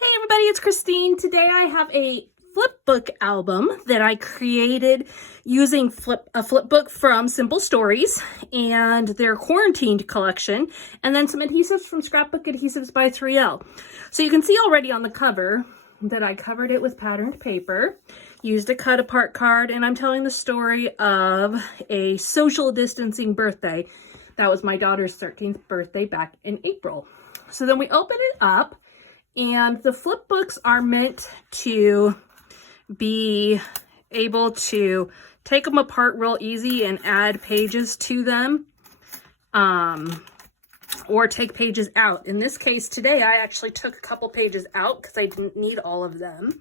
Hey everybody, it's Christine. Today I have a flipbook album that I created using a flipbook from Simple Stories and their quarantined collection, and then some adhesives from Scrapbook Adhesives by THRU. So you can see already on the cover that I covered it with patterned paper, used a cut apart card, and I'm telling the story of a social distancing birthday. That was my daughter's 13th birthday back in April. So then we open it up, and the flip books are meant to be able to take them apart real easy and add pages to them, or take pages out. In this case today, I actually took a couple pages out because I didn't need all of them.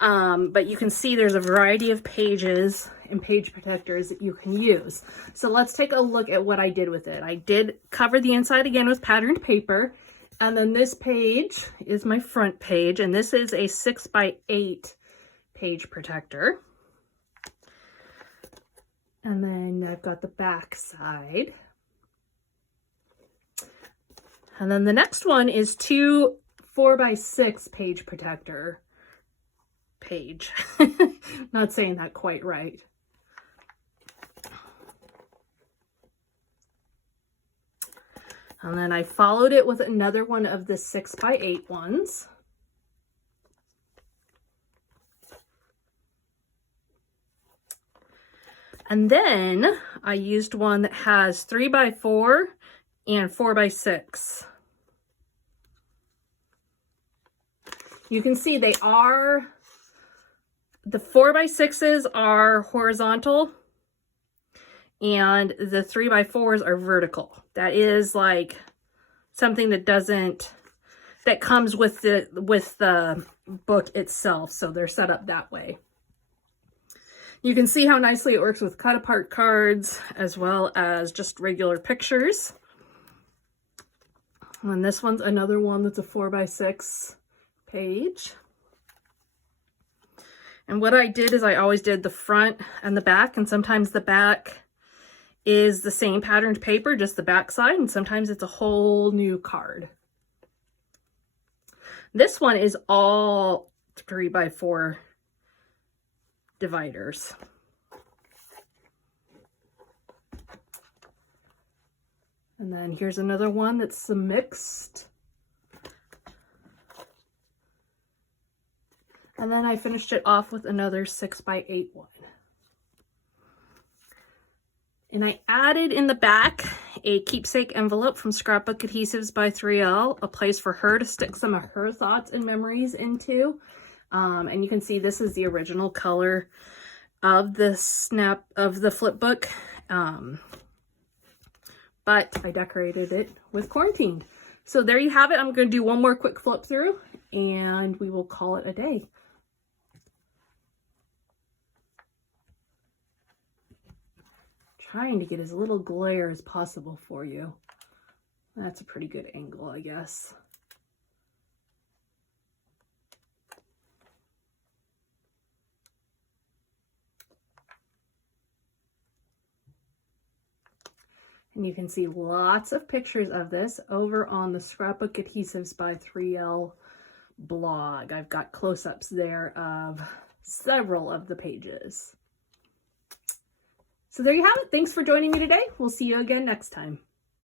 But you can see there's a variety of pages and page protectors that you can use. So let's take a look at what I did with it. I did cover the inside again with patterned paper. And then this page is my front page, and this is a 6x8 page protector. And then I've got the back side. And then the next one is two 4x6 page protector page. Not saying that quite right. And then I followed it with another one of the 6x8 ones. And then I used one that has 3x4 and 4x6. You can see they are, the 4x6s are horizontal, and the 3x4s are vertical. That is like something that that comes with the book itself. So they're set up that way. You can see how nicely it works with cut apart cards as well as just regular pictures. And this one's another one that's a 4x6 page. And what I did is I always did the front and the back, and sometimes the back is the same patterned paper, just the back side, and sometimes it's a whole new card. This one is all 3x4 dividers. And then here's another one that's some mixed. And then I finished it off with another 6x8 one. And I added in the back a keepsake envelope from Scrapbook Adhesives by THRU, a place for her to stick some of her thoughts and memories into. And you can see this is the original color of the flipbook. But I decorated it with quarantined. So there you have it. I'm going to do one more quick flip through and we will call it a day. Trying to get as little glare as possible for you. That's a pretty good angle, I guess. And you can see lots of pictures of this over on the Scrapbook Adhesives by THRU blog. I've got close-ups there of several of the pages. So there you have it. Thanks for joining me today. We'll see you again next time.